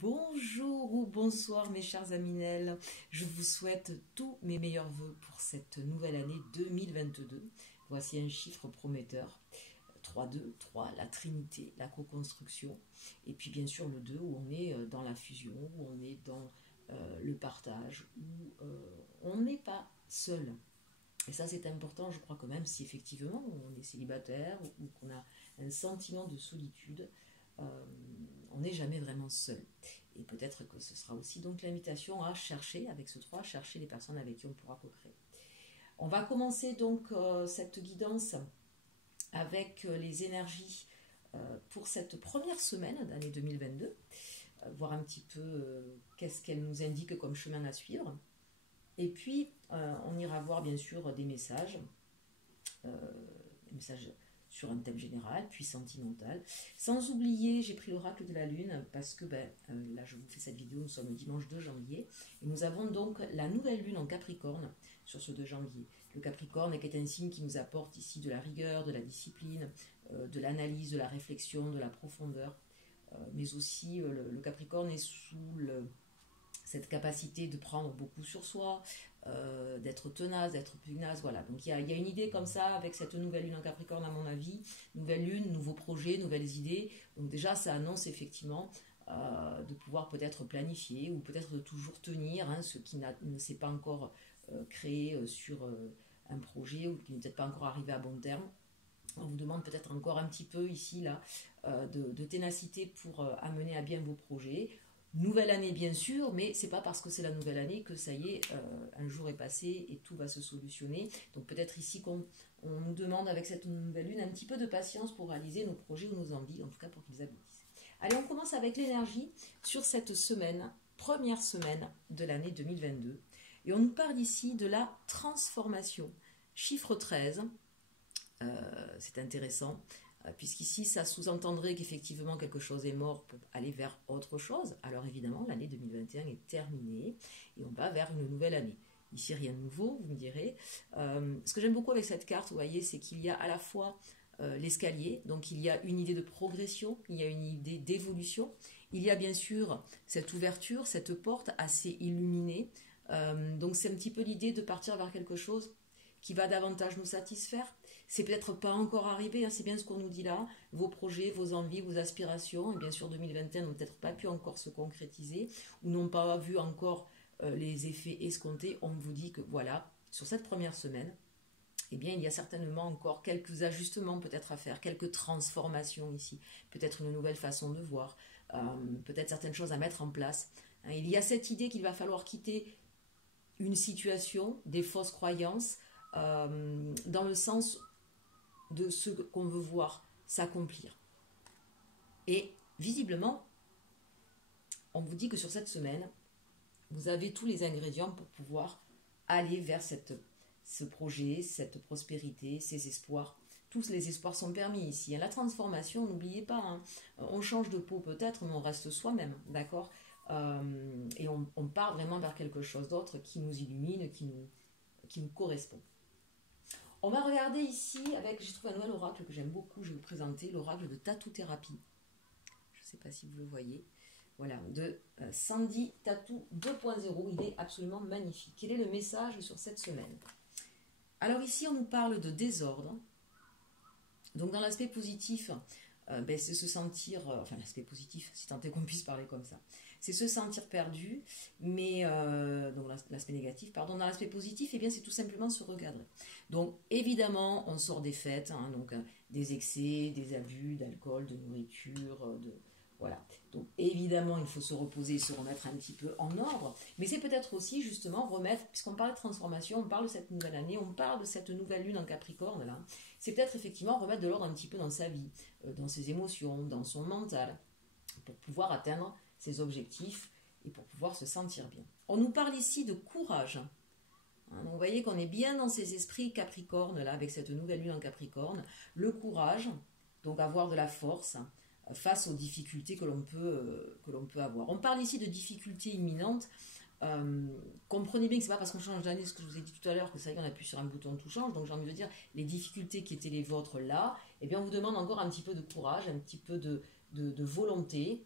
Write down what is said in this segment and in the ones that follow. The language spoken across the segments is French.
Bonjour ou bonsoir mes chers Aminel, je vous souhaite tous mes meilleurs voeux pour cette nouvelle année 2022. Voici un chiffre prometteur, 3-2, 3, la trinité, la co-construction, et puis bien sûr le 2 où on est dans la fusion, où on est dans le partage, où on n'est pas seul. Et ça c'est important, je crois que même si effectivement on est célibataire ou qu'on a un sentiment de solitude, euh, on n'est jamais vraiment seul. Et peut-être que ce sera aussi donc l'invitation à chercher, avec ce 3, chercher les personnes avec qui on pourra co-créer. On va commencer donc cette guidance avec les énergies pour cette première semaine d'année 2022, voir un petit peu qu'est-ce qu'elle nous indique comme chemin à suivre. Et puis, on ira voir bien sûr des messages sur un thème général, puis sentimental. Sans oublier, j'ai pris l'oracle de la Lune, parce que là je vous fais cette vidéo, nous sommes le dimanche 2 janvier, et nous avons donc la nouvelle Lune en Capricorne sur ce 2 janvier. Le Capricorne est un signe qui nous apporte ici de la rigueur, de la discipline, de l'analyse, de la réflexion, de la profondeur, mais aussi le Capricorne est cette capacité de prendre beaucoup sur soi, d'être tenace, d'être pugnace, voilà. Donc il y a une idée comme ça avec cette nouvelle lune en Capricorne à mon avis, nouvelle lune, nouveaux projets, nouvelles idées. Donc déjà ça annonce effectivement de pouvoir peut-être planifier ou peut-être de toujours tenir ce qui ne s'est pas encore créé sur un projet ou qui n'est peut-être pas encore arrivé à bon terme. On vous demande peut-être encore un petit peu ici là de ténacité pour amener à bien vos projets. Nouvelle année bien sûr, mais c'est pas parce que c'est la nouvelle année que ça y est, un jour est passé et tout va se solutionner. Donc peut-être ici qu'on nous demande avec cette nouvelle lune un petit peu de patience pour réaliser nos projets ou nos envies, en tout cas pour qu'ils aboutissent. Allez, on commence avec l'énergie sur cette semaine, première semaine de l'année 2022. Et on nous parle ici de la transformation. Chiffre 13, c'est intéressant puisqu'ici ça sous-entendrait qu'effectivement quelque chose est mort pour aller vers autre chose. Alors évidemment l'année 2021 est terminée et on va vers une nouvelle année. Ici rien de nouveau, vous me direz. Ce que j'aime beaucoup avec cette carte, vous voyez, c'est qu'il y a à la fois l'escalier, donc il y a une idée de progression, il y a une idée d'évolution, il y a bien sûr cette ouverture, cette porte assez illuminée, donc c'est un petit peu l'idée de partir vers quelque chose qui va davantage nous satisfaire. C'est peut-être pas encore arrivé, c'est bien ce qu'on nous dit là, vos projets, vos envies, vos aspirations, et bien sûr 2021 n'ont peut-être pas pu encore se concrétiser, ou n'ont pas vu encore les effets escomptés. On vous dit que voilà, sur cette première semaine, eh bien, il y a certainement encore quelques ajustements peut-être à faire, quelques transformations ici, peut-être une nouvelle façon de voir, peut-être certaines choses à mettre en place. Il y a cette idée qu'il va falloir quitter une situation, des fausses croyances, dans le sens de ce qu'on veut voir s'accomplir. Et visiblement, on vous dit que sur cette semaine, vous avez tous les ingrédients pour pouvoir aller vers ce projet, cette prospérité, ces espoirs. Tous les espoirs sont permis ici. La transformation, n'oubliez pas, on change de peau peut-être, mais on reste soi-même, d'accord, et on part vraiment vers quelque chose d'autre qui nous illumine, qui nous correspond. On va regarder ici avec, j'ai trouvé un nouvel oracle que j'aime beaucoup, je vais vous présenter l'oracle de Tattoo Thérapie. Je ne sais pas si vous le voyez. Voilà, de Sandy Tattoo 2.0, il est absolument magnifique. Quel est le message sur cette semaine? Alors ici, on nous parle de désordre. Donc dans l'aspect positif, c'est se sentir, enfin l'aspect positif, si tant est qu'on puisse parler comme ça, c'est se sentir perdu, mais donc l'aspect négatif, pardon, dans l'aspect positif, eh bien c'est tout simplement se regarder. Donc évidemment, on sort des fêtes, donc des excès, des abus d'alcool, de nourriture, voilà. Donc évidemment, il faut se reposer, se remettre un petit peu en ordre, mais c'est peut-être aussi justement remettre, puisqu'on parle de transformation, on parle de cette nouvelle année, on parle de cette nouvelle lune en Capricorne là, c'est peut-être effectivement remettre de l'ordre un petit peu dans sa vie, dans ses émotions, dans son mental, pour pouvoir atteindre ses objectifs et pour pouvoir se sentir bien. On nous parle ici de courage. Donc vous voyez qu'on est bien dans ces esprits Capricorne là, avec cette nouvelle lune en Capricorne. Le courage, donc avoir de la force face aux difficultés que l'on peut avoir. On parle ici de difficultés imminentes. Comprenez bien que c'est pas parce qu'on change d'année, ce que je vous ai dit tout à l'heure, que ça y est, on appuie sur un bouton, tout change. Donc j'ai envie de dire, les difficultés qui étaient les vôtres là, eh bien on vous demande encore un petit peu de courage, un petit peu de volonté,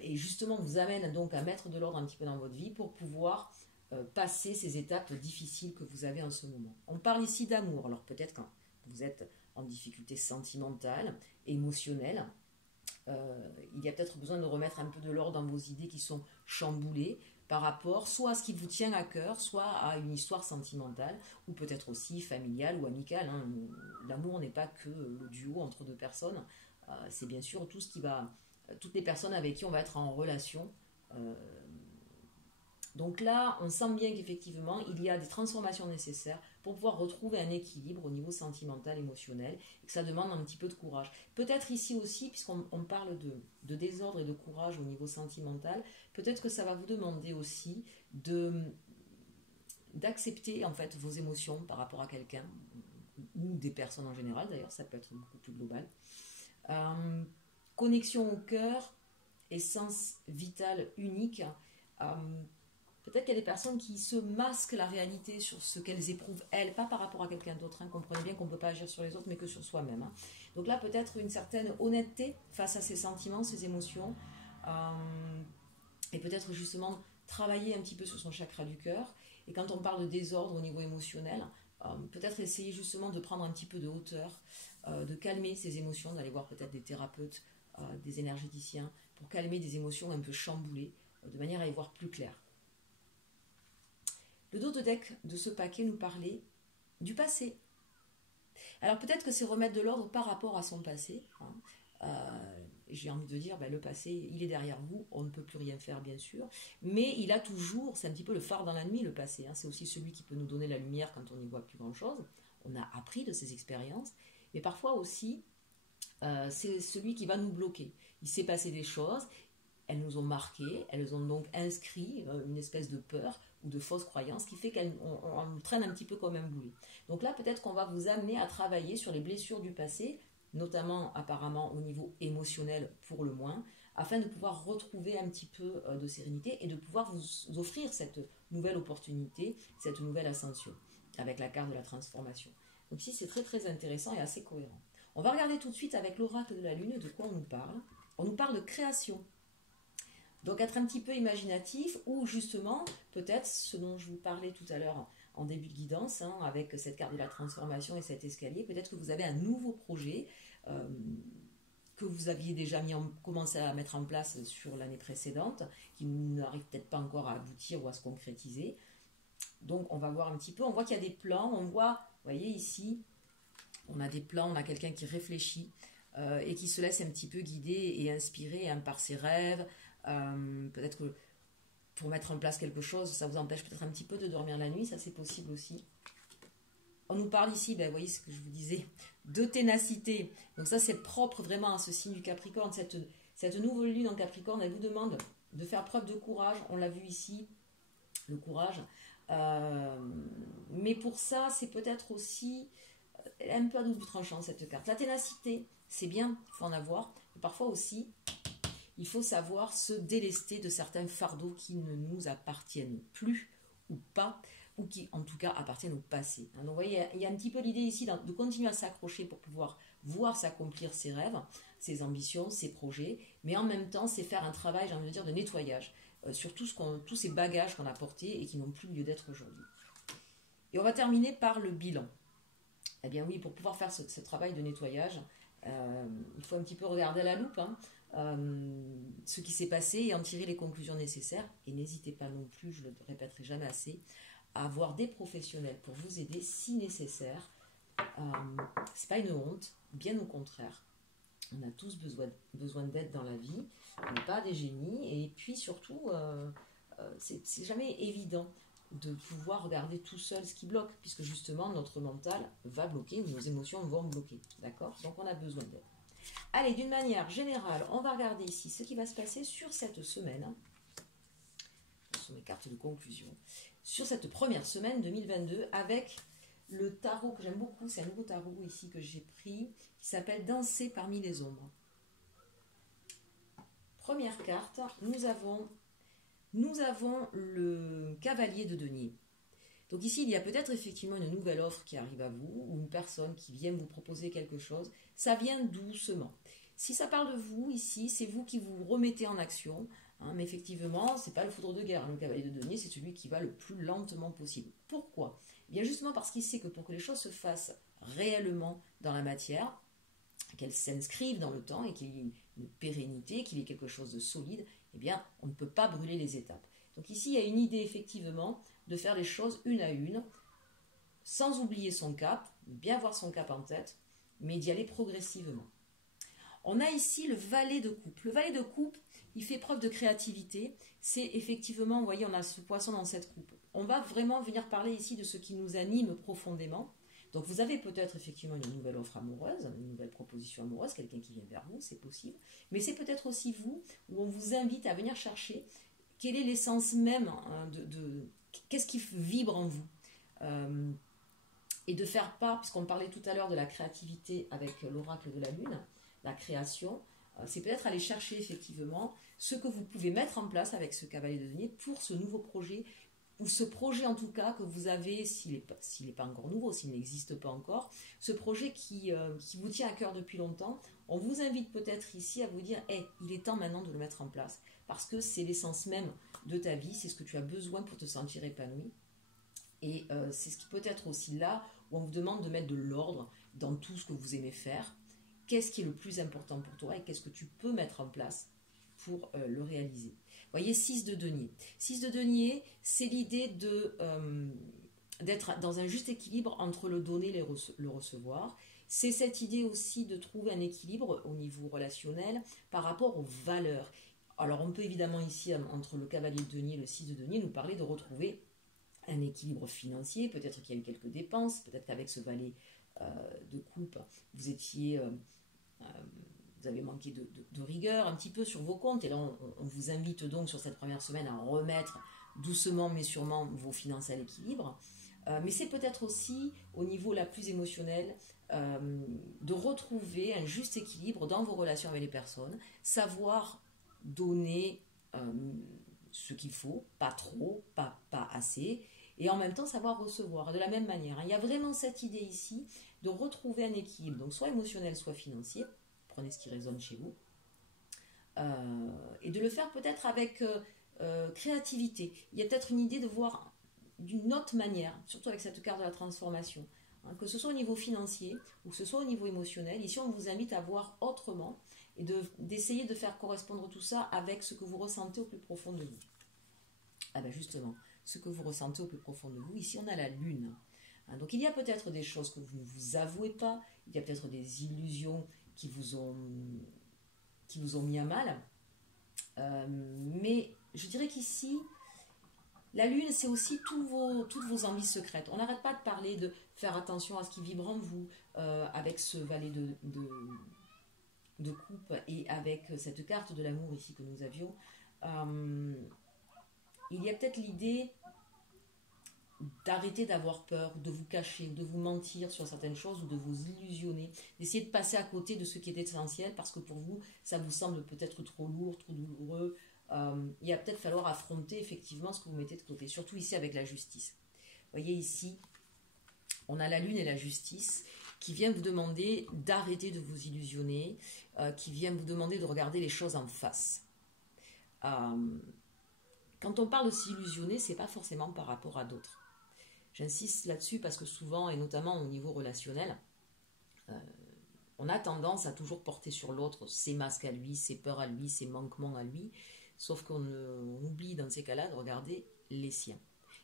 et justement vous amène donc à mettre de l'ordre un petit peu dans votre vie pour pouvoir passer ces étapes difficiles que vous avez en ce moment. On parle ici d'amour, alors peut-être quand vous êtes en difficulté sentimentale, émotionnelle, il y a peut-être besoin de remettre un peu de l'ordre dans vos idées qui sont chamboulées par rapport soit à ce qui vous tient à cœur, soit à une histoire sentimentale, ou peut-être aussi familiale ou amicale. Hein. L'amour n'est pas que le duo entre deux personnes, c'est bien sûr tout ce qui va, toutes les personnes avec qui on va être en relation. Donc là, on sent bien qu'effectivement, il y a des transformations nécessaires pour pouvoir retrouver un équilibre au niveau sentimental, émotionnel, et que ça demande un petit peu de courage. Peut-être ici aussi, puisqu'on parle de désordre et de courage au niveau sentimental, peut-être que ça va vous demander aussi d'accepter en fait vos émotions par rapport à quelqu'un, ou des personnes en général d'ailleurs, ça peut être beaucoup plus global. Connexion au cœur, essence vitale unique. Peut-être qu'il y a des personnes qui se masquent la réalité sur ce qu'elles éprouvent, elles, pas par rapport à quelqu'un d'autre. Hein. Comprenez bien qu'on ne peut pas agir sur les autres, mais que sur soi-même. Hein. Donc là, peut-être une certaine honnêteté face à ses sentiments, ses émotions. Et peut-être justement travailler un petit peu sur son chakra du cœur. Et quand on parle de désordre au niveau émotionnel, peut-être essayer justement de prendre un petit peu de hauteur, de calmer ses émotions, d'aller voir peut-être des thérapeutes, des énergéticiens, pour calmer des émotions un peu chamboulées, de manière à y voir plus clair. Le dos de deck de ce paquet nous parlait du passé. Alors peut-être que c'est remettre de l'ordre par rapport à son passé. J'ai envie de dire, le passé, il est derrière vous, on ne peut plus rien faire bien sûr, mais il a toujours, c'est un petit peu le phare dans la nuit le passé, hein. C'est aussi celui qui peut nous donner la lumière quand on n'y voit plus grand-chose. On a appris de ses expériences, mais parfois aussi, c'est celui qui va nous bloquer. Il s'est passé des choses, elles nous ont marquées, elles ont donc inscrit une espèce de peur ou de fausse croyance qui fait qu'on nous traîne un petit peu comme un boulet. Donc là, peut-être qu'on va vous amener à travailler sur les blessures du passé, notamment apparemment au niveau émotionnel pour le moins, afin de pouvoir retrouver un petit peu de sérénité et de pouvoir vous offrir cette nouvelle opportunité, cette nouvelle ascension, avec la carte de la transformation. Donc ici, c'est très très intéressant et assez cohérent. On va regarder tout de suite avec l'oracle de la Lune de quoi on nous parle. On nous parle de création. Donc être un petit peu imaginatif ou justement peut-être ce dont je vous parlais tout à l'heure en début de guidance, hein, avec cette carte de la transformation et cet escalier, peut-être que vous avez un nouveau projet que vous aviez déjà commencé à mettre en place sur l'année précédente, qui n'arrive peut-être pas encore à aboutir ou à se concrétiser. Donc on va voir un petit peu, on voit qu'il y a des plans, on voit, vous voyez ici, on a des plans, on a quelqu'un qui réfléchit et qui se laisse un petit peu guider et inspirer hein, par ses rêves. Peut-être que pour mettre en place quelque chose, ça vous empêche peut-être un petit peu de dormir la nuit, ça c'est possible aussi. On nous parle ici, vous voyez ce que je vous disais, de ténacité. Donc ça c'est propre vraiment à ce signe du Capricorne. Cette nouvelle lune en Capricorne, elle vous demande de faire preuve de courage. On l'a vu ici, le courage. Mais pour ça, c'est peut-être aussi un peu à double tranchant cette carte. La ténacité, c'est bien, il faut en avoir. Mais parfois aussi, il faut savoir se délester de certains fardeaux qui ne nous appartiennent plus ou pas, ou qui en tout cas appartiennent au passé. Donc vous voyez, il y a un petit peu l'idée ici de continuer à s'accrocher pour pouvoir voir s'accomplir ses rêves, ses ambitions, ses projets, mais en même temps c'est faire un travail, j'ai envie de dire, de nettoyage sur tous ces bagages qu'on a portés et qui n'ont plus lieu d'être aujourd'hui. Et on va terminer par le bilan. Eh bien oui, pour pouvoir faire ce travail de nettoyage, il faut un petit peu regarder à la loupe, hein, ce qui s'est passé et en tirer les conclusions nécessaires. Et n'hésitez pas non plus, je ne le répéterai jamais assez, à avoir des professionnels pour vous aider si nécessaire. C'est pas une honte, bien au contraire. On a tous besoin d'aide dans la vie, on n'est pas des génies, et puis surtout, c'est jamais évident de pouvoir regarder tout seul ce qui bloque, puisque justement notre mental va bloquer, ou nos émotions vont bloquer, d'accord? Donc on a besoin d'aide. Allez, d'une manière générale, on va regarder ici ce qui va se passer sur cette semaine, hein, sur mes cartes de conclusion, sur cette première semaine 2022, avec le tarot que j'aime beaucoup, c'est un nouveau tarot ici que j'ai pris, qui s'appelle Danser parmi les ombres. Première carte, nous avons le cavalier de denier. Donc ici, il y a peut-être effectivement une nouvelle offre qui arrive à vous, ou une personne qui vient vous proposer quelque chose. Ça vient doucement. Si ça parle de vous ici, c'est vous qui vous remettez en action. Hein, mais effectivement, c'est pas le foudre de guerre. Hein. Le cavalier de denier, c'est celui qui va le plus lentement possible. Pourquoi? Eh bien justement parce qu'il sait que pour que les choses se fassent réellement dans la matière, qu'elles s'inscrivent dans le temps et qu'il y ait une pérennité, qu'il y ait quelque chose de solide, eh bien, on ne peut pas brûler les étapes. Donc ici, il y a une idée effectivement de faire les choses une à une, sans oublier son cap, bien avoir son cap en tête, mais d'y aller progressivement. On a ici le valet de coupe. Le valet de coupe, il fait preuve de créativité. C'est effectivement, vous voyez, on a ce poisson dans cette coupe. On va vraiment venir parler ici de ce qui nous anime profondément. Donc vous avez peut-être effectivement une nouvelle offre amoureuse, une nouvelle proposition amoureuse, quelqu'un qui vient vers vous, c'est possible. Mais c'est peut-être aussi vous, où on vous invite à venir chercher quelle est l'essence même qu'est-ce qui vibre en vous. Et de faire part, puisqu'on parlait tout à l'heure de la créativité avec l'oracle de la Lune, la création, c'est peut-être aller chercher effectivement ce que vous pouvez mettre en place avec ce cavalier de denier pour ce nouveau projet, ou ce projet en tout cas que vous avez, s'il n'est pas encore nouveau, s'il n'existe pas encore, ce projet qui vous tient à cœur depuis longtemps, on vous invite peut-être ici à vous dire hey, il est temps maintenant de le mettre en place, parce que c'est l'essence même de ta vie, c'est ce que tu as besoin pour te sentir épanoui. Et c'est ce qui peut être aussi là où on vous demande de mettre de l'ordre dans tout ce que vous aimez faire. Qu'est-ce qui est le plus important pour toi et qu'est-ce que tu peux mettre en place pour le réaliser. Vous voyez, 6 de denier. 6 de denier, c'est l'idée d'être dans un juste équilibre entre le donner et le recevoir. C'est cette idée aussi de trouver un équilibre au niveau relationnel par rapport aux valeurs. Alors on peut évidemment ici, entre le cavalier de denier et le 6 de denier, nous parler de retrouver un équilibre financier, peut-être qu'il y a eu quelques dépenses, peut-être qu'avec ce valet de coupe, vous avez manqué de rigueur un petit peu sur vos comptes, et là on vous invite donc sur cette première semaine à remettre doucement mais sûrement vos finances à l'équilibre. Mais c'est peut-être aussi au niveau la plus émotionnel de retrouver un juste équilibre dans vos relations avec les personnes, savoir donner ce qu'il faut, pas trop, pas assez, et en même temps savoir recevoir de la même manière. Il y a vraiment cette idée ici de retrouver un équilibre, donc soit émotionnel, soit financier, prenez ce qui résonne chez vous, et de le faire peut-être avec créativité. Il y a peut-être une idée de voir d'une autre manière, surtout avec cette carte de la transformation, hein, que ce soit au niveau financier ou que ce soit au niveau émotionnel. Ici, on vous invite à voir autrement et d'essayer de faire correspondre tout ça avec ce que vous ressentez au plus profond de vous. Ah ben justement, ce que vous ressentez au plus profond de vous, ici on a la lune. Hein, donc il y a peut-être des choses que vous ne vous avouez pas, il y a peut-être des illusions qui vous ont mis à mal. Mais je dirais qu'ici, la lune, c'est aussi toutes vos envies secrètes. On n'arrête pas de parler de faire attention à ce qui vibre en vous, avec ce valet de coupe et avec cette carte de l'amour ici que nous avions. Il y a peut-être l'idée d'arrêter d'avoir peur, de vous cacher, de vous mentir sur certaines choses ou de vous illusionner, d'essayer de passer à côté de ce qui est essentiel parce que pour vous, ça vous semble peut-être trop lourd, trop douloureux. Il va peut-être falloir affronter effectivement ce que vous mettez de côté, surtout ici avec la justice. Vous voyez ici, on a la lune et la justice qui vient vous demander d'arrêter de vous illusionner, qui vient vous demander de regarder les choses en face. Quand on parle de s'illusionner, c'est pas forcément par rapport à d'autres. J'insiste là-dessus parce que souvent, et notamment au niveau relationnel, on a tendance à toujours porter sur l'autre ses masques à lui, ses peurs à lui, ses manquements à lui, sauf qu'on oublie dans ces cas-là de regarder les siens.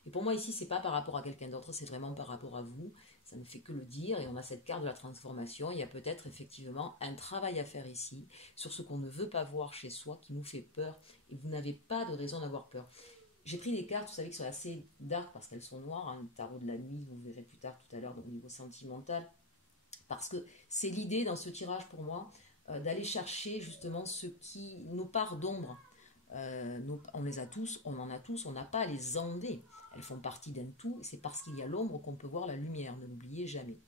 Et pour moi ici, c'est pas par rapport à quelqu'un d'autre, c'est vraiment par rapport à vous. Ça ne fait que le dire, et on a cette carte de la transformation. Il y a peut-être effectivement un travail à faire ici sur ce qu'on ne veut pas voir chez soi, qui nous fait peur, et vous n'avez pas de raison d'avoir peur. J'ai pris des cartes, vous savez, qui sont assez dark parce qu'elles sont noires, hein, le tarot de la nuit, vous verrez plus tard tout à l'heure, au niveau sentimental, parce que c'est l'idée dans ce tirage pour moi d'aller chercher justement nos parts d'ombre. On les a tous, on en a tous, on n'a pas à les ender. Elles font partie d'un tout, et c'est parce qu'il y a l'ombre qu'on peut voir la lumière, ne l'oubliez jamais.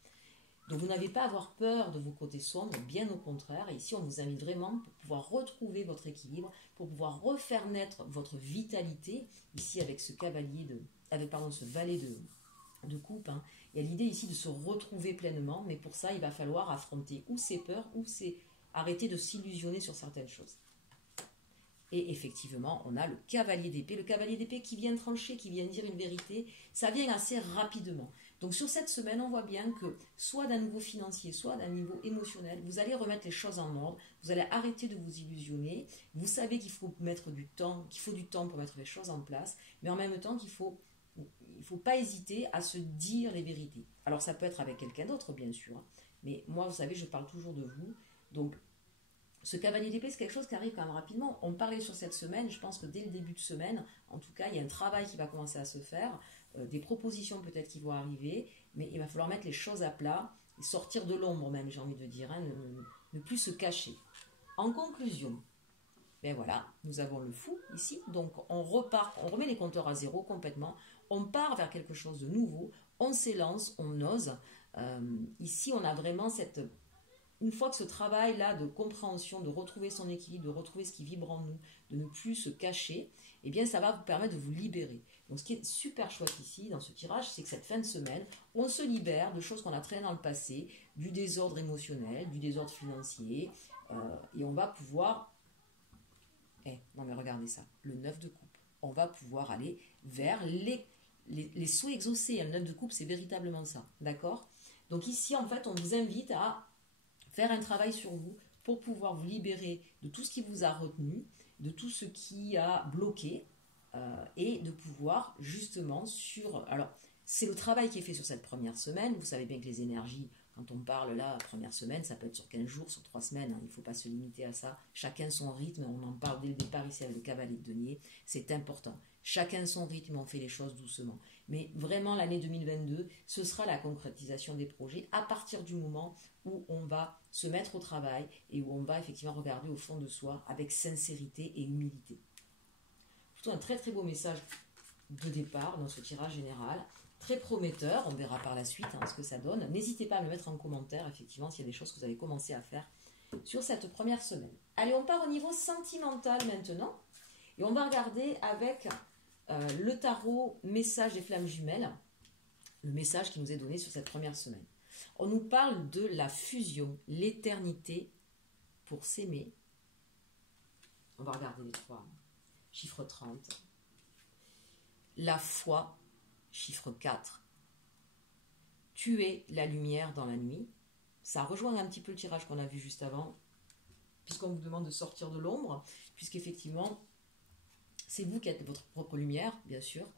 Donc vous n'avez pas à avoir peur de vos côtés sombres, bien au contraire. Et ici, on vous invite vraiment pour pouvoir retrouver votre équilibre, pour pouvoir refaire naître votre vitalité, ici avec ce ce valet de coupe. Hein. Il y a l'idée ici de se retrouver pleinement, mais pour ça, il va falloir affronter ou ses peurs, ou ses arrêter de s'illusionner sur certaines choses. Et effectivement, on a le cavalier d'épée. Le cavalier d'épée qui vient trancher, qui vient dire une vérité, ça vient assez rapidement. Donc sur cette semaine, on voit bien que soit d'un niveau financier, soit d'un niveau émotionnel, vous allez remettre les choses en ordre, vous allez arrêter de vous illusionner, vous savez qu'il faut mettre du temps, qu'il faut du temps pour mettre les choses en place, mais en même temps qu'il faut, il faut pas hésiter à se dire les vérités. Alors ça peut être avec quelqu'un d'autre, bien sûr, mais moi, vous savez, je parle toujours de vous, donc ce cavalier d'épée, c'est quelque chose qui arrive quand même rapidement. On parlait sur cette semaine, je pense que dès le début de semaine, en tout cas, il y a un travail qui va commencer à se faire, des propositions peut-être qui vont arriver, mais il va falloir mettre les choses à plat, et sortir de l'ombre même, j'ai envie de dire, hein, ne plus se cacher. En conclusion, ben voilà, nous avons le fou ici, donc on repart, on remet les compteurs à zéro complètement, on part vers quelque chose de nouveau, on s'élance, on ose. Ici, on a vraiment cette... Une fois que ce travail-là de compréhension, de retrouver son équilibre, de retrouver ce qui vibre en nous, de ne plus se cacher, eh bien ça va vous permettre de vous libérer. Donc ce qui est super chouette ici, dans ce tirage, c'est que cette fin de semaine, on se libère de choses qu'on a traînées dans le passé, du désordre émotionnel, du désordre financier, et on va pouvoir... non mais regardez ça, le 9 de coupe. On va pouvoir aller vers les souhaits exaucés. Le 9 de coupe, c'est véritablement ça, d'accord? Donc ici, en fait, on vous invite à faire un travail sur vous pour pouvoir vous libérer de tout ce qui vous a retenu, de tout ce qui a bloqué, et de pouvoir justement Alors, c'est le travail qui est fait sur cette première semaine. Vous savez bien que les énergies, quand on parle là, première semaine, ça peut être sur 15 jours, sur 3 semaines. Hein, il ne faut pas se limiter à ça. Chacun son rythme. On en parle dès le départ ici avec le cavalier de denier. C'est important. Chacun son rythme, on fait les choses doucement. Mais vraiment, l'année 2022, ce sera la concrétisation des projets à partir du moment où on va se mettre au travail et où on va effectivement regarder au fond de soi avec sincérité et humilité. Plutôt un très très beau message de départ dans ce tirage général, très prometteur, on verra par la suite ce que ça donne. N'hésitez pas à me mettre en commentaire effectivement s'il y a des choses que vous avez commencé à faire sur cette première semaine. Allez, on part au niveau sentimental maintenant et on va regarder avec le tarot message des flammes jumelles, le message qui nous est donné sur cette première semaine. On nous parle de la fusion, l'éternité pour s'aimer. On va regarder les 3. Chiffre 30. La foi, chiffre 4. Tuer la lumière dans la nuit. Ça rejoint un petit peu le tirage qu'on a vu juste avant, puisqu'on vous demande de sortir de l'ombre, puisqu'effectivement, c'est vous qui êtes votre propre lumière, bien sûr.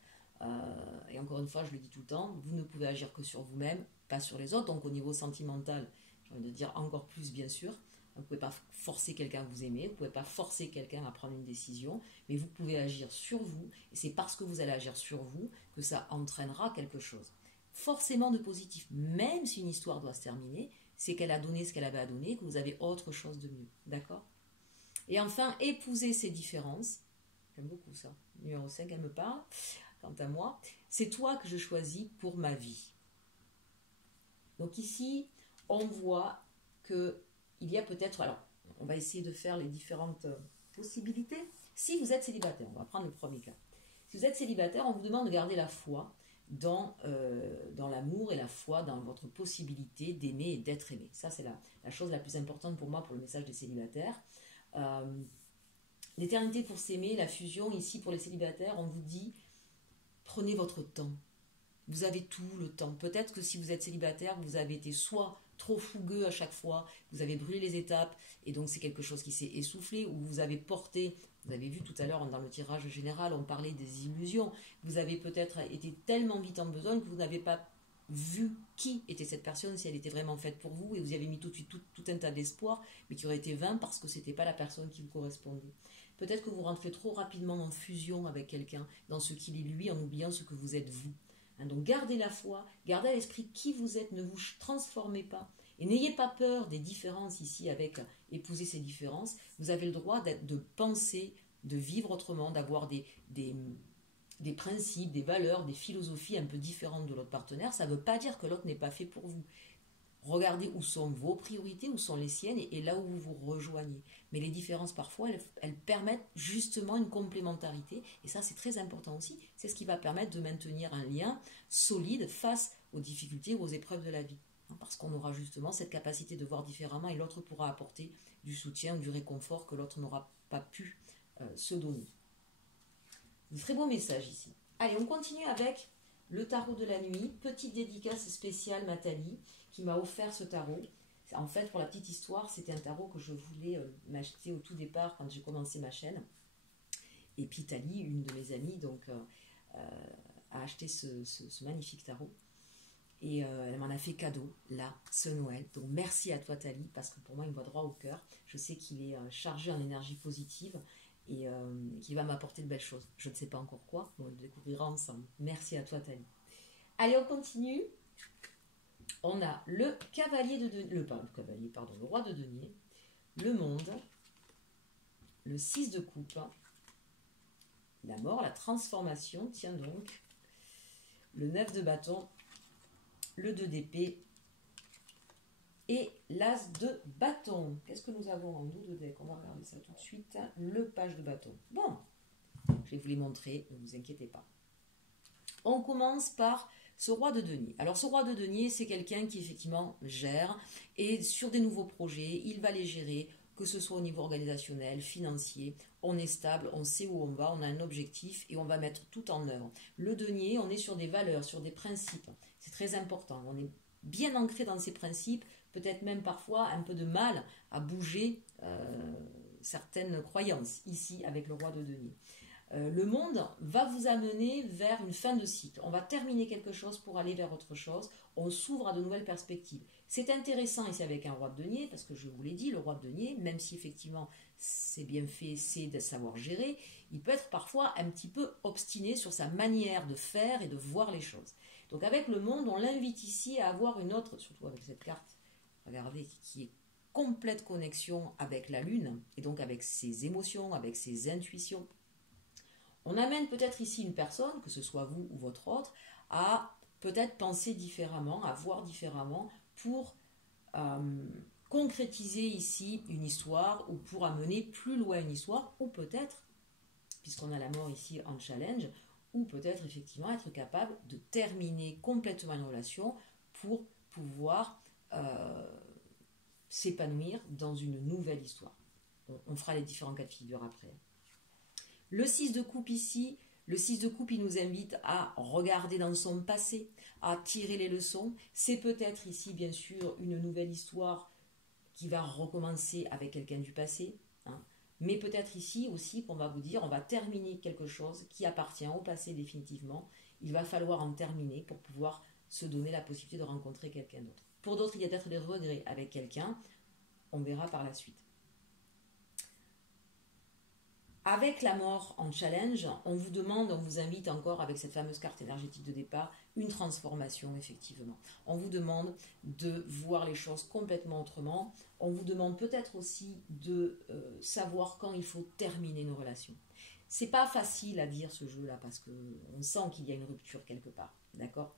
Et encore une fois, je le dis tout le temps, vous ne pouvez agir que sur vous-même, pas sur les autres. Donc au niveau sentimental, j'ai envie de dire encore plus, bien sûr. Vous ne pouvez pas forcer quelqu'un à vous aimer, vous ne pouvez pas forcer quelqu'un à prendre une décision, mais vous pouvez agir sur vous, et c'est parce que vous allez agir sur vous que ça entraînera quelque chose. Forcément de positif, même si une histoire doit se terminer, c'est qu'elle a donné ce qu'elle avait à donner, que vous avez autre chose de mieux, d'accord? Et enfin, épouser ces différences, j'aime beaucoup ça, numéro 5, elle me parle, quant à moi, c'est toi que je choisis pour ma vie. Donc ici, on voit que il y a peut-être, alors on va essayer de faire les différentes possibilités. Si vous êtes célibataire, on va prendre le premier cas. Si vous êtes célibataire, on vous demande de garder la foi dans l'amour et la foi dans votre possibilité d'aimer et d'être aimé. Ça, c'est la chose la plus importante pour moi pour le message des célibataires. L'éternité pour s'aimer, la fusion, ici pour les célibataires, on vous dit, prenez votre temps. Vous avez tout le temps. Peut-être que si vous êtes célibataire, vous avez été soit trop fougueux à chaque fois, vous avez brûlé les étapes, et donc c'est quelque chose qui s'est essoufflé, ou vous avez porté, vous avez vu tout à l'heure dans le tirage général, on parlait des illusions, vous avez peut-être été tellement vite en besogne que vous n'avez pas vu qui était cette personne, si elle était vraiment faite pour vous, et vous y avez mis tout de suite tout un tas d'espoir, mais qui aurait été vain parce que c'était pas la personne qui vous correspondait. Peut-être que vous rentrez trop rapidement en fusion avec quelqu'un, dans ce qu'il est lui, en oubliant ce que vous êtes vous. Donc gardez la foi, gardez à l'esprit qui vous êtes, ne vous transformez pas. Et n'ayez pas peur des différences ici avec épouser ces différences. Vous avez le droit de penser, de vivre autrement, d'avoir des principes, des valeurs, des philosophies un peu différentes de l'autre partenaire. Ça ne veut pas dire que l'autre n'est pas fait pour vous. Regardez où sont vos priorités, où sont les siennes et là où vous vous rejoignez. Mais les différences, parfois, elles permettent justement une complémentarité. Et ça, c'est très important aussi. C'est ce qui va permettre de maintenir un lien solide face aux difficultés ou aux épreuves de la vie. Parce qu'on aura justement cette capacité de voir différemment et l'autre pourra apporter du soutien, du réconfort que l'autre n'aura pas pu se donner. Un très beau message ici. Allez, on continue avec le tarot de la nuit. Petite dédicace spéciale, Nathalie, qui m'a offert ce tarot. En fait, pour la petite histoire, c'était un tarot que je voulais m'acheter au tout départ quand j'ai commencé ma chaîne. Et puis Thalie, une de mes amies, donc, a acheté ce magnifique tarot. Et elle m'en a fait cadeau, là, ce Noël. Donc merci à toi, Thalie, parce que pour moi, il me voit droit au cœur. Je sais qu'il est chargé en énergie positive et qu'il va m'apporter de belles choses. Je ne sais pas encore quoi, on le découvrira ensemble. Merci à toi, Thalie. Allez, on continue. On a le cavalier de denier, le roi de denier, le monde, le 6 de coupe, la mort, la transformation, tiens donc, le 9 de bâton, le 2 d'épée et l'as de bâton. Qu'est-ce que nous avons en dos de deck? On va regarder ça tout de suite. Le page de bâton. Bon, je vais vous les montrer, ne vous inquiétez pas. On commence par ce roi de denier. Alors ce roi de denier, c'est quelqu'un qui effectivement gère et sur des nouveaux projets, il va les gérer, que ce soit au niveau organisationnel, financier, on est stable, on sait où on va, on a un objectif et on va mettre tout en œuvre. Le denier, on est sur des valeurs, sur des principes. C'est très important, on est bien ancré dans ces principes, peut-être même parfois un peu de mal à bouger certaines croyances ici avec le roi de denier. Le monde va vous amener vers une fin de cycle. On va terminer quelque chose pour aller vers autre chose. On s'ouvre à de nouvelles perspectives. C'est intéressant ici avec un roi de denier, parce que je vous l'ai dit, le roi de denier, même si effectivement c'est bien fait, c'est de savoir gérer, il peut être parfois un petit peu obstiné sur sa manière de faire et de voir les choses. Donc avec le monde, on l'invite ici à avoir une autre, surtout avec cette carte, regardez, qui est complète connexion avec la lune, et donc avec ses émotions, avec ses intuitions. On amène peut-être ici une personne, que ce soit vous ou votre autre, à peut-être penser différemment, à voir différemment pour concrétiser ici une histoire ou pour amener plus loin une histoire, ou peut-être, puisqu'on a la mort ici en challenge, ou peut-être effectivement être capable de terminer complètement une relation pour pouvoir s'épanouir dans une nouvelle histoire. On fera les différents cas de figure après. Le 6 de coupe ici, le 6 de coupe, il nous invite à regarder dans son passé, à tirer les leçons. C'est peut-être ici, bien sûr, une nouvelle histoire qui va recommencer avec quelqu'un du passé. Hein. Mais peut-être ici aussi qu'on va vous dire, on va terminer quelque chose qui appartient au passé définitivement. Il va falloir en terminer pour pouvoir se donner la possibilité de rencontrer quelqu'un d'autre. Pour d'autres, il y a peut-être des regrets avec quelqu'un. On verra par la suite. Avec la mort en challenge, on vous demande, on vous invite encore avec cette fameuse carte énergétique de départ, une transformation effectivement. On vous demande de voir les choses complètement autrement. On vous demande peut-être aussi de savoir quand il faut terminer nos relations. C'est pas facile à dire ce jeu-là parce qu'on sent qu'il y a une rupture quelque part, d'accord ?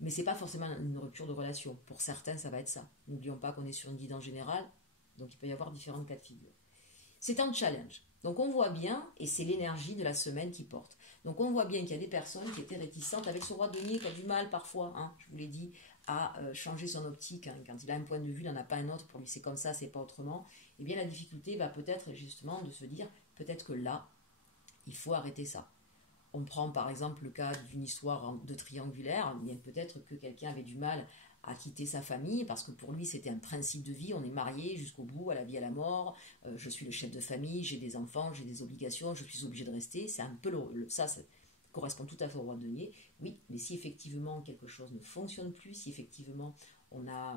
Mais c'est pas forcément une rupture de relation. Pour certains, ça va être ça. N'oublions pas qu'on est sur une guide en général, donc il peut y avoir différents cas de figure. C'est un challenge. Donc on voit bien, et c'est l'énergie de la semaine qui porte. Donc on voit bien qu'il y a des personnes qui étaient réticentes avec ce roi de denier qui a du mal parfois, hein, je vous l'ai dit, à changer son optique. Hein. Quand il a un point de vue, il n'en a pas un autre, pour lui c'est comme ça, c'est pas autrement. Et bien la difficulté va peut-être justement de se dire, peut-être que là, il faut arrêter ça. On prend par exemple le cas d'une histoire de triangulaire, bien peut-être que quelqu'un avait du mal à quitter sa famille parce que pour lui c'était un principe de vie, on est marié jusqu'au bout, à la vie, à la mort, je suis le chef de famille, j'ai des enfants, j'ai des obligations, je suis obligé de rester, c'est un peu ça correspond tout à fait au roi de denier, oui, mais si effectivement quelque chose ne fonctionne plus, si effectivement on a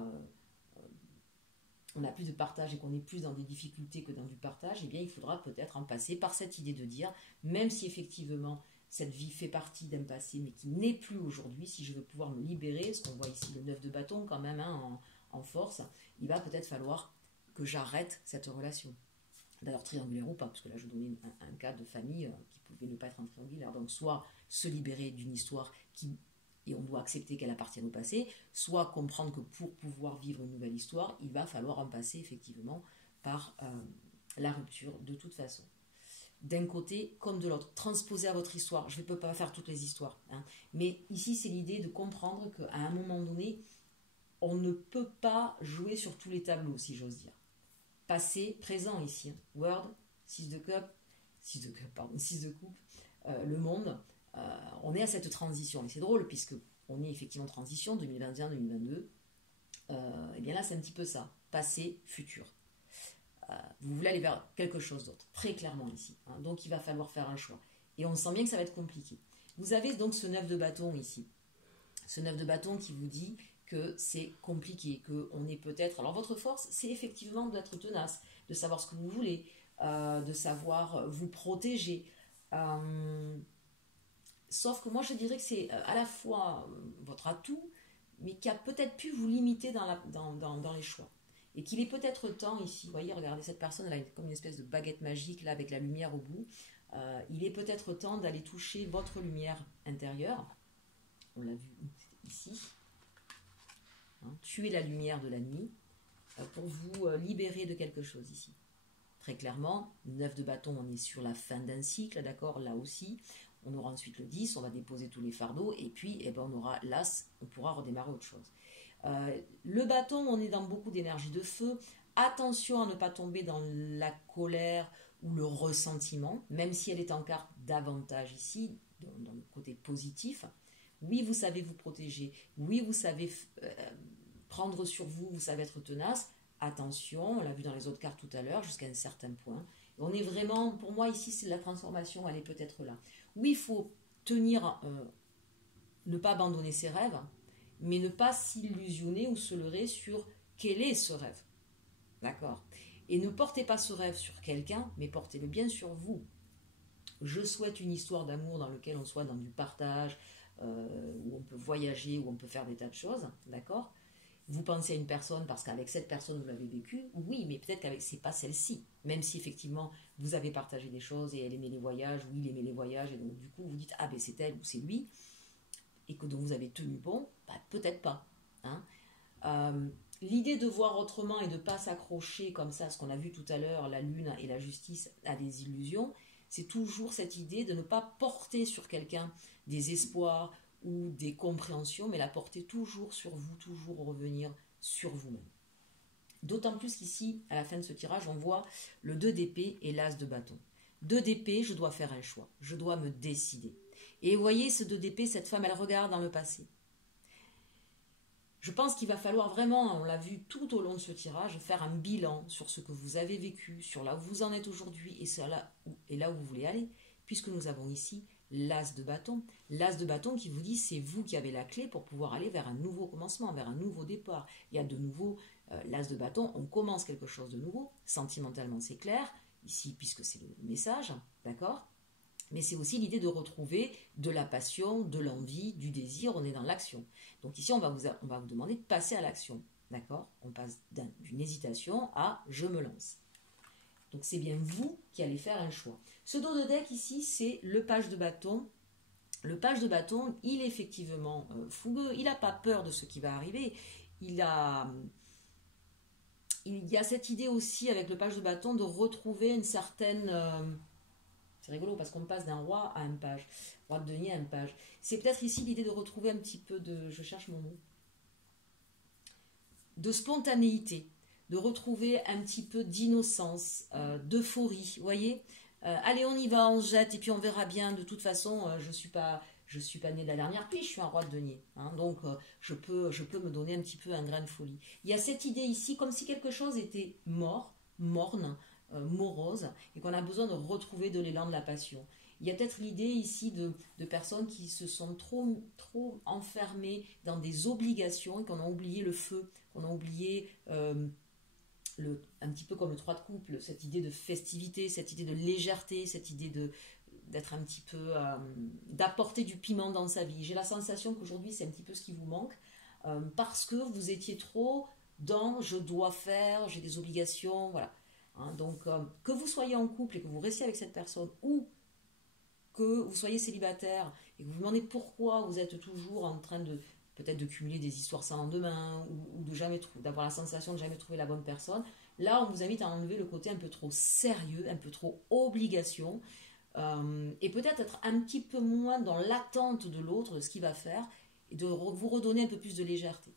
plus de partage et qu'on est plus dans des difficultés que dans du partage, eh bien il faudra peut-être en passer par cette idée de dire, même si effectivement cette vie fait partie d'un passé, mais qui n'est plus aujourd'hui, si je veux pouvoir me libérer, ce qu'on voit ici, le 9 de bâton quand même, hein, en force, il va peut-être falloir que j'arrête cette relation. D'ailleurs, triangulaire ou pas, parce que là, je donnais un cas de famille qui pouvait ne pas être un triangulaire. Donc, soit se libérer d'une histoire et on doit accepter qu'elle appartienne au passé, soit comprendre que pour pouvoir vivre une nouvelle histoire, il va falloir en passer effectivement par la rupture de toute façon. D'un côté comme de l'autre, transposer à votre histoire. Je ne peux pas faire toutes les histoires, hein. Mais ici c'est l'idée de comprendre qu'à un moment donné, on ne peut pas jouer sur tous les tableaux, si j'ose dire. passé, présent ici. World, 6 de cup, 6 de coupe, le monde. On est à cette transition. Et c'est drôle puisque on est effectivement en transition 2021-2022. Et bien là, c'est un petit peu ça. Passé, futur. Vous voulez aller vers quelque chose d'autre, très clairement ici. Hein. Donc il va falloir faire un choix. Et on sent bien que ça va être compliqué. Vous avez donc ce 9 de bâton ici. Ce 9 de bâton qui vous dit que c'est compliqué, qu'on est peut-être... Alors votre force, c'est effectivement d'être tenace, de savoir ce que vous voulez, de savoir vous protéger. Sauf que moi je dirais que c'est à la fois votre atout, mais qui a peut-être pu vous limiter dans les choix. Et qu'il est peut-être temps ici, vous voyez, regardez cette personne, elle a comme une espèce de baguette magique là avec la lumière au bout. Il est peut-être temps d'aller toucher votre lumière intérieure. On l'a vu ici. Hein, tuer la lumière de la nuit pour vous libérer de quelque chose ici. Très clairement, 9 de bâton, on est sur la fin d'un cycle, d'accord, là aussi. On aura ensuite le 10, on va déposer tous les fardeaux, et puis eh ben, on aura l'as, on pourra redémarrer autre chose. Le bâton, on est dans beaucoup d'énergie de feu. Attention à ne pas tomber dans la colère ou le ressentiment, même si elle est en carte davantage ici, dans le côté positif. Oui, vous savez vous protéger. Oui, vous savez prendre sur vous, vous savez être tenace. Attention, on l'a vu dans les autres cartes tout à l'heure, jusqu'à un certain point. On est vraiment, pour moi ici, c'est la transformation, elle est peut-être là. Oui, il faut tenir, ne pas abandonner ses rêves, mais ne pas s'illusionner ou se leurrer sur quel est ce rêve. D'accord? Et ne portez pas ce rêve sur quelqu'un, mais portez-le bien sur vous. Je souhaite une histoire d'amour dans laquelle on soit dans du partage, où on peut voyager, où on peut faire des tas de choses, d'accord? Vous pensez à une personne parce qu'avec cette personne vous l'avez vécu, oui, mais peut-être qu'avec c'est pas celle-ci. Même si effectivement vous avez partagé des choses et elle aimait les voyages, ou il aimait les voyages, et donc du coup vous dites ah ben c'est elle ou c'est lui, et que donc vous avez tenu bon, bah, peut-être pas. Hein. L'idée de voir autrement et de ne pas s'accrocher comme ça, ce qu'on a vu tout à l'heure, la lune et la justice, à des illusions, c'est toujours cette idée de ne pas porter sur quelqu'un des espoirs ou des compréhensions, mais la porter toujours sur vous, toujours revenir sur vous-même. D'autant plus qu'ici, à la fin de ce tirage, on voit le 2 d'épée et l'as de bâton. 2 d'épée, je dois faire un choix, je dois me décider. Et vous voyez, ce 2 d'épée, cette femme, elle regarde dans le passé. Je pense qu'il va falloir vraiment, on l'a vu tout au long de ce tirage, faire un bilan sur ce que vous avez vécu, sur là où vous en êtes aujourd'hui et là où vous voulez aller, puisque nous avons ici l'as de bâton. L'as de bâton qui vous dit c'est vous qui avez la clé pour pouvoir aller vers un nouveau commencement, vers un nouveau départ. Il y a de nouveau l'as de bâton, on commence quelque chose de nouveau, sentimentalement c'est clair, ici puisque c'est le message, d'accord ? Mais c'est aussi l'idée de retrouver de la passion, de l'envie, du désir, on est dans l'action. Donc ici, on va vous demander de passer à l'action, d'accord ? On passe d'une hésitation à « je me lance ». Donc c'est bien vous qui allez faire un choix. Ce dos de deck ici, c'est le page de bâton. Le page de bâton, il est effectivement fougueux, il n'a pas peur de ce qui va arriver. Il y a cette idée aussi avec le page de bâton de retrouver une certaine... c'est rigolo parce qu'on passe d'un roi à un page, roi de denier à un page. C'est peut-être ici l'idée de retrouver un petit peu de, je cherche mon mot, de spontanéité, de retrouver un petit peu d'innocence, d'euphorie, vous voyez. Allez, on y va, on se jette et puis on verra bien. De toute façon, je suis pas née de la dernière pluie, je suis un roi de denier. Hein, donc, je peux me donner un petit peu un grain de folie. Il y a cette idée ici, comme si quelque chose était mort, morne, morose, et qu'on a besoin de retrouver de l'élan de la passion. Il y a peut-être l'idée ici de personnes qui se sont trop enfermées dans des obligations et qu'on a oublié le feu, qu'on a oublié un petit peu comme le 3 de couple, cette idée de festivité, cette idée de légèreté, cette idée d'être un petit peu, d'apporter du piment dans sa vie. J'ai la sensation qu'aujourd'hui c'est un petit peu ce qui vous manque, parce que vous étiez trop dans je dois faire, j'ai des obligations, voilà. Hein, donc que vous soyez en couple et que vous restiez avec cette personne, ou que vous soyez célibataire et que vous vous demandez pourquoi vous êtes toujours en train de peut-être de cumuler des histoires sans lendemain, ou de jamais d'avoir la sensation de jamais trouver la bonne personne, là on vous invite à enlever le côté un peu trop sérieux, un peu trop obligation, et peut-être être un petit peu moins dans l'attente de l'autre, de ce qu'il va faire, et de vous redonner un peu plus de légèreté.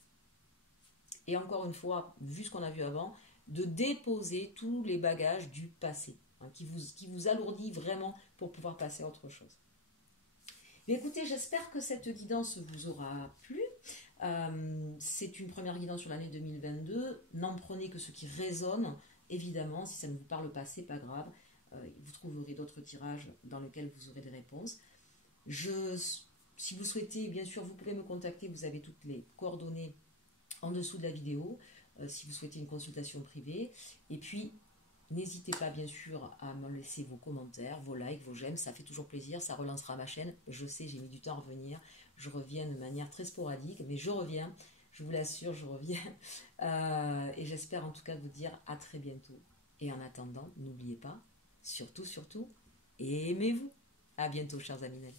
Et encore une fois, vu ce qu'on a vu avant, de déposer tous les bagages du passé, hein, qui vous alourdit vraiment pour pouvoir passer à autre chose. Mais écoutez, j'espère que cette guidance vous aura plu. C'est une première guidance sur l'année 2022. N'en prenez que ce qui résonne. Évidemment, si ça ne vous parle pas, c'est pas grave. Vous trouverez d'autres tirages dans lesquels vous aurez des réponses. Si vous souhaitez, bien sûr, vous pouvez me contacter. Vous avez toutes les coordonnées en dessous de la vidéo. Si vous souhaitez une consultation privée. Et puis, n'hésitez pas, bien sûr, à me laisser vos commentaires, vos likes, vos j'aime. Ça fait toujours plaisir. Ça relancera ma chaîne. Je sais, j'ai mis du temps à revenir. Je reviens de manière très sporadique, mais je reviens. Je vous l'assure, je reviens. Et j'espère en tout cas vous dire à très bientôt. Et en attendant, n'oubliez pas, surtout, aimez-vous. À bientôt, chers amis.